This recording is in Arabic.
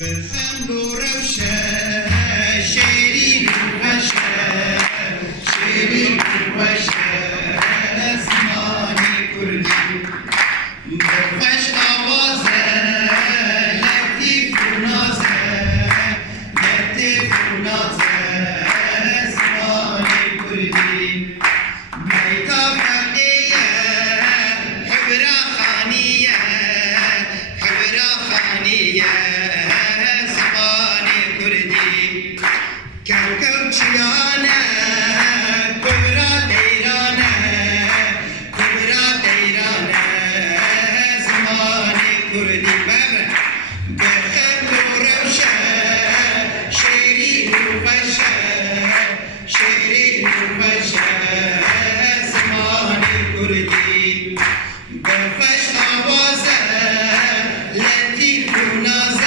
بخمر وروشة شيرين وغشة شيرين وغشة اسماني كردي بخش آوازة لطيف ونازة لطيف ونازة اسماني كردي ميتا فقية حبرة خانية حبرة خانية كوكب شيانة كبرى ديرانة كبرى ديرانة زماني كردي بابا بخمر وروشة شيرين وغشة شيرين وغشة زماني كردي بفش آوازة لطيف ونازة